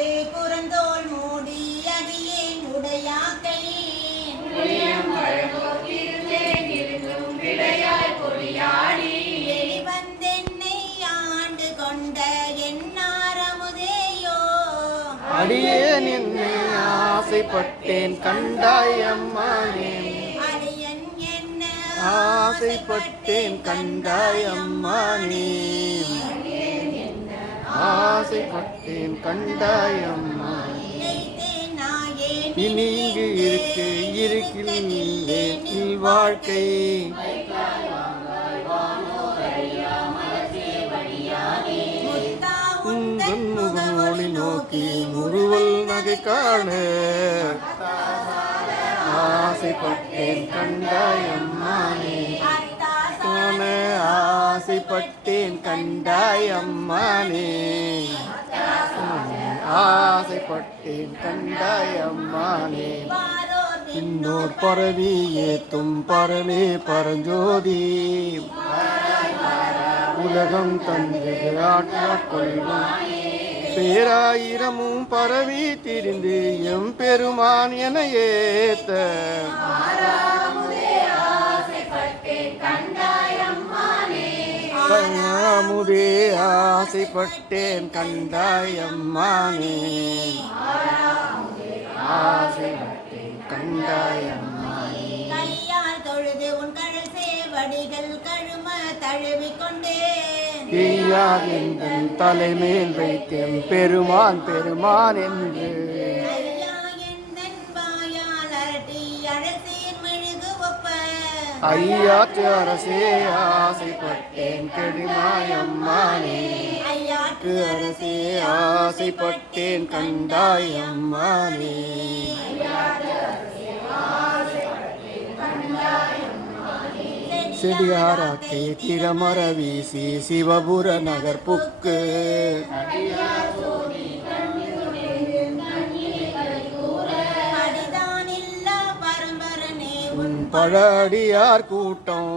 வைத்து புறந்தோல் மூடி அடியேன் உடையாக்கை வெளிவந்தென்னை ஆண்டு கொண்ட என்னாரமுதேயோ அடியேன் என்னை ஆசைப்பட்டேன் கண்டாயம்மானே அடியன் என்ன ஆசைப்பட்டேன் கண்டாயம்மானே ஆசைப்பட்டேன் கண்டாயம்மானே இனி இங்கு இருக்கின்றேன் வாழ்க்கை உந்தன் முகமொழி நோக்கி முறுவல் நகை காண ஆசைப்பட்டேன் கண்டாயம்மானே காண ஆசைப்பட்டேன் கண்டாயம்மானே ஆசைப்பட்டேன் கண்டாயம்மானே இன்னோர் பரவி ஏத்தும் பரமே பரஞ்சோதி உலகம் தந்து ஆட்கொள்ளும் பேராயிரமும் பரவி திரிந்து எம் பெருமான் என ஏத்த அமுதே ஆசைப்பட்டேன் கண்டாயம்மானே ஆசைப்பட்டேன் கண்டாயம்மானே கையால் தொழுது உன் கழல் சேவடிகள் கழும தழுவிக்கொண்டேன் என் தலைமேல் வைத்தேன் பெருமான் பெருமான் என்று ஐயாற்று அரசே ஆசைப்பட்டேன் கெடிமாயம்மானே ஐயாற்று அரசே ஆசைப்பட்டேன் கண்டாயம்மானே செடியாராக்கே திறமர வீசி சிவபுர நகர் புக்கு பழடியார் கூட்டம்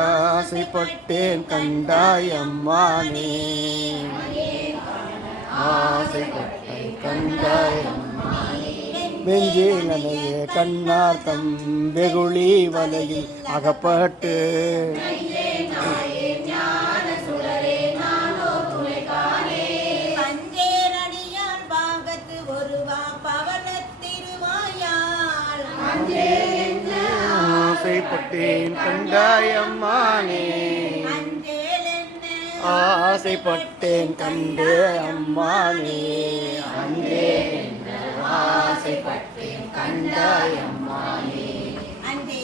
ஆசைப்பட்டேன் கண்டாயம்மானே ஆசைப்பட்டேன் கண்டாயம்மானே வெஞ்சேலனைய கண்ணார்த்தம் வெகுளி வலையில் அகப்பட்டு ஆசைப்பட்டேன் கண்டாயம்மானே ஆசைப்பட்டேன் கண்டே அம்மானே அங்கே ஆசைப்பட்டேன் கண்டாயம்மானே அந்தே